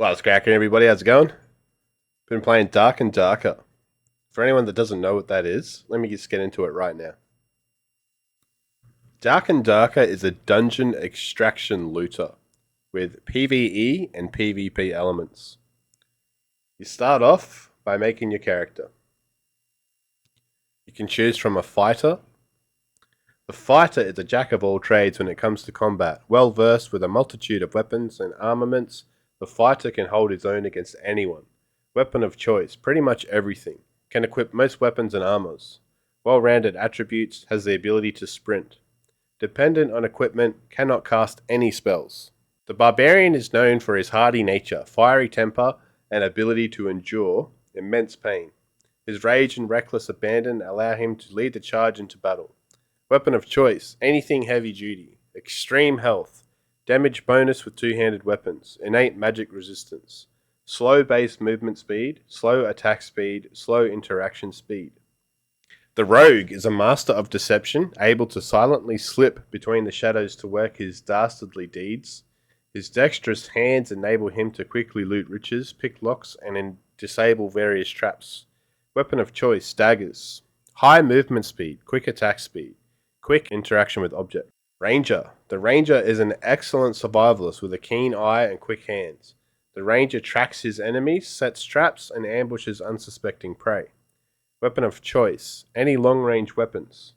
Well, it's cracking, everybody. How's it going? Been playing Dark and Darker. For anyone that doesn't know what that is, let me just get into it right now. Dark and Darker is a dungeon extraction looter with PvE and PvP elements. You start off by making your character. You can choose from a fighter. The fighter is a jack of all trades when it comes to combat. Well versed with a multitude of weapons and armaments, the fighter can hold his own against anyone. Weapon of choice, pretty much everything. Can equip most weapons and armors. Well-rounded attributes, has the ability to sprint. Dependent on equipment, cannot cast any spells. The barbarian is known for his hardy nature, fiery temper, and ability to endure immense pain. His rage and reckless abandon allow him to lead the charge into battle. Weapon of choice, anything heavy duty. Extreme health. Damage bonus with two-handed weapons. Innate magic resistance. Slow base movement speed. Slow attack speed. Slow interaction speed. The rogue is a master of deception, able to silently slip between the shadows to work his dastardly deeds. His dexterous hands enable him to quickly loot riches, pick locks, and disable various traps. Weapon of choice, daggers. High movement speed, quick attack speed. Quick interaction with objects. Ranger. The Ranger is an excellent survivalist with a keen eye and quick hands. The Ranger tracks his enemies, sets traps, and ambushes unsuspecting prey. Weapon of choice. Any long-range weapons.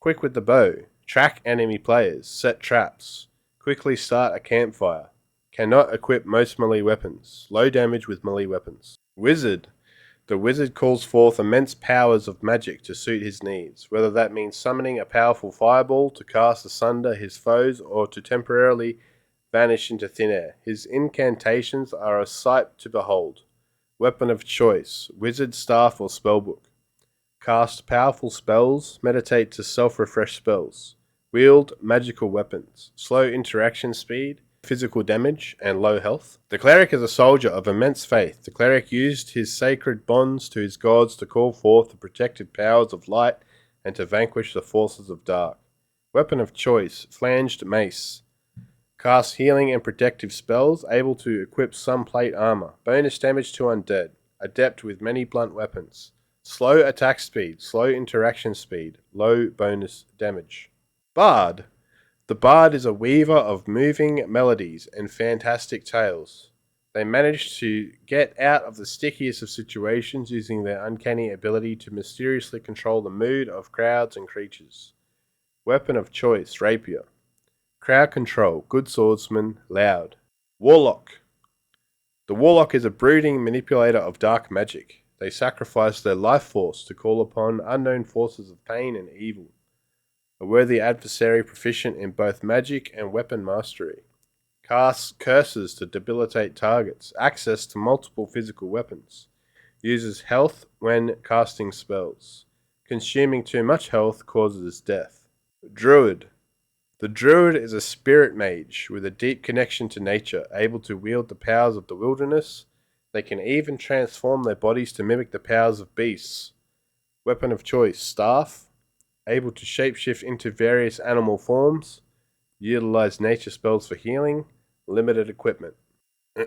Quick with the bow. Track enemy players. Set traps. Quickly start a campfire. Cannot equip most melee weapons. Low damage with melee weapons. Wizard. The wizard calls forth immense powers of magic to suit his needs, whether that means summoning a powerful fireball to cast asunder his foes or to temporarily vanish into thin air. His incantations are a sight to behold. Weapon of choice, wizard staff or spellbook. Cast powerful spells, meditate to self-refresh spells. Wield magical weapons, slow interaction speed, physical damage, and low health. The cleric is a soldier of immense faith. The cleric used his sacred bonds to his gods to call forth the protected powers of light and to vanquish the forces of dark. Weapon of choice, flanged mace. Cast healing and protective spells, able to equip some plate armor. Bonus damage to undead. Adept with many blunt weapons. Slow attack speed, slow interaction speed, low bonus damage. Bard. The Bard is a weaver of moving melodies and fantastic tales. They manage to get out of the stickiest of situations using their uncanny ability to mysteriously control the mood of crowds and creatures. Weapon of choice, rapier. Crowd control, good swordsman, loud. Warlock. The Warlock is a brooding manipulator of dark magic. They sacrifice their life force to call upon unknown forces of pain and evil. A worthy adversary proficient in both magic and weapon mastery. Casts curses to debilitate targets. Access to multiple physical weapons. Uses health when casting spells. Consuming too much health causes death. Druid. The Druid is a spirit mage with a deep connection to nature, able to wield the powers of the wilderness. They can even transform their bodies to mimic the powers of beasts. Weapon of choice, staff. Able to shapeshift into various animal forms, utilize nature spells for healing, limited equipment.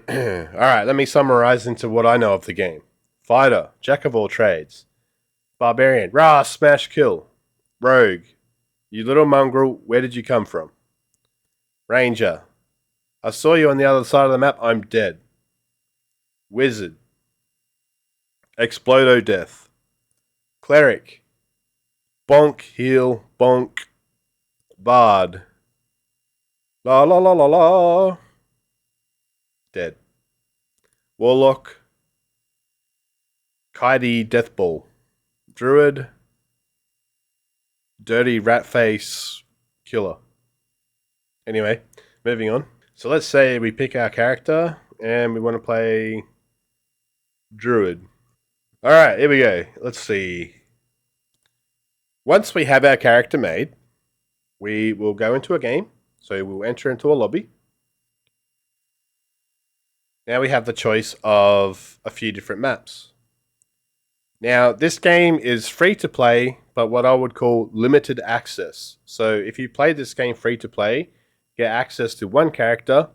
Alright, let me summarize into what I know of the game. Fighter, jack of all trades. Barbarian, rah, smash, kill. Rogue, you little mongrel, where did you come from? Ranger, I saw you on the other side of the map, I'm dead. Wizard, Explodo death. Cleric, bonk, heal, bonk. Bard. La la la la la. Dead. Warlock. Kaidi Deathball. Druid. Dirty Ratface Killer. Anyway, moving on. So let's say we pick our character and we want to play Druid. Alright, here we go. Let's see. Once we have our character made, we will go into a game. So we'll enter into a lobby. Now we have the choice of a few different maps. Now this game is free to play, but what I would call limited access. So if you play this game free to play, get access to one character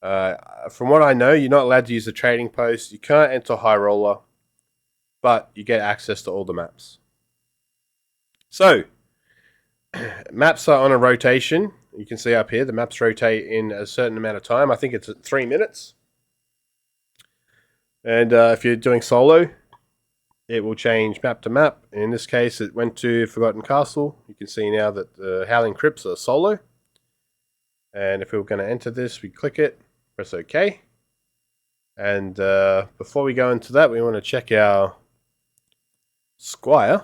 From what I know, you're not allowed to use the trading post. You can't enter High Roller, but you get access to all the maps. So, maps are on a rotation. You can see up here, the maps rotate in a certain amount of time. I think it's at 3 minutes. And if you're doing solo, it will change map to map. In this case, it went to Forgotten Castle. You can see now that the Howling Crypts are solo. And if we were going to enter this, we click it, press OK. And before we go into that, we want to check our Squire.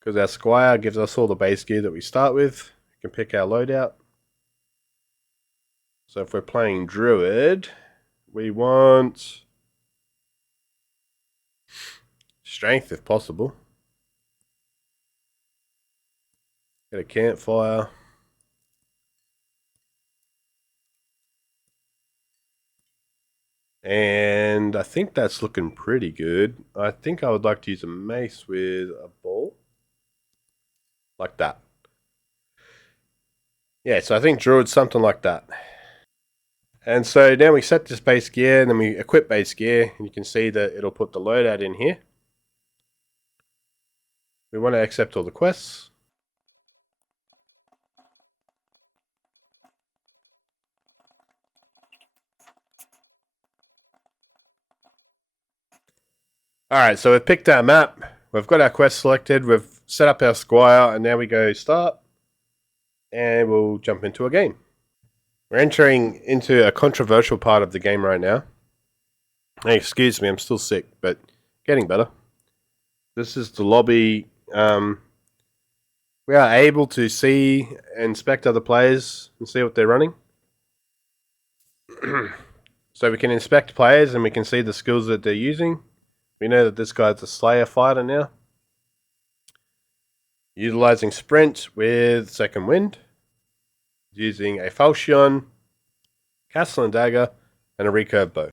Because our Squire gives us all the base gear that we start with. We can pick our loadout. So if we're playing Druid, we want strength if possible. Get a campfire. And I think that's looking pretty good. I think I would like to use a mace with a ball. Like that. Yeah, so I think Druid's something like that. And so now we set this base gear, and then we equip base gear, and you can see that it'll put the loadout in here. We want to accept all the quests. Alright, so we've picked our map, we've got our quest selected, we've set up our Squire, and now we go start, and we'll jump into a game. We're entering into a controversial part of the game right now. Hey, excuse me, I'm still sick, but getting better. This is the lobby. We are able to see and inspect other players and see what they're running. So we can inspect players and we can see the skills that they're using. We know that this guy's a Slayer fighter now. Utilizing Sprint with Second Wind. Using a Falchion, Castle and Dagger, and a recurve bow.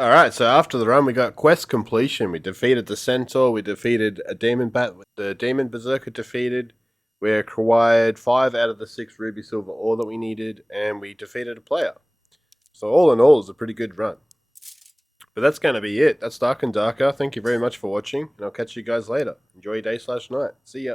Alright, so after the run we got quest completion. We defeated the Centaur, we defeated a Demon Bat, the Demon Berserker defeated. We acquired 5 out of the 6 Ruby Silver ore that we needed, and we defeated a player. So all in all, it's a pretty good run. But that's going to be it. That's Dark and Darker. Thank you very much for watching, and I'll catch you guys later. Enjoy your day/night. See ya.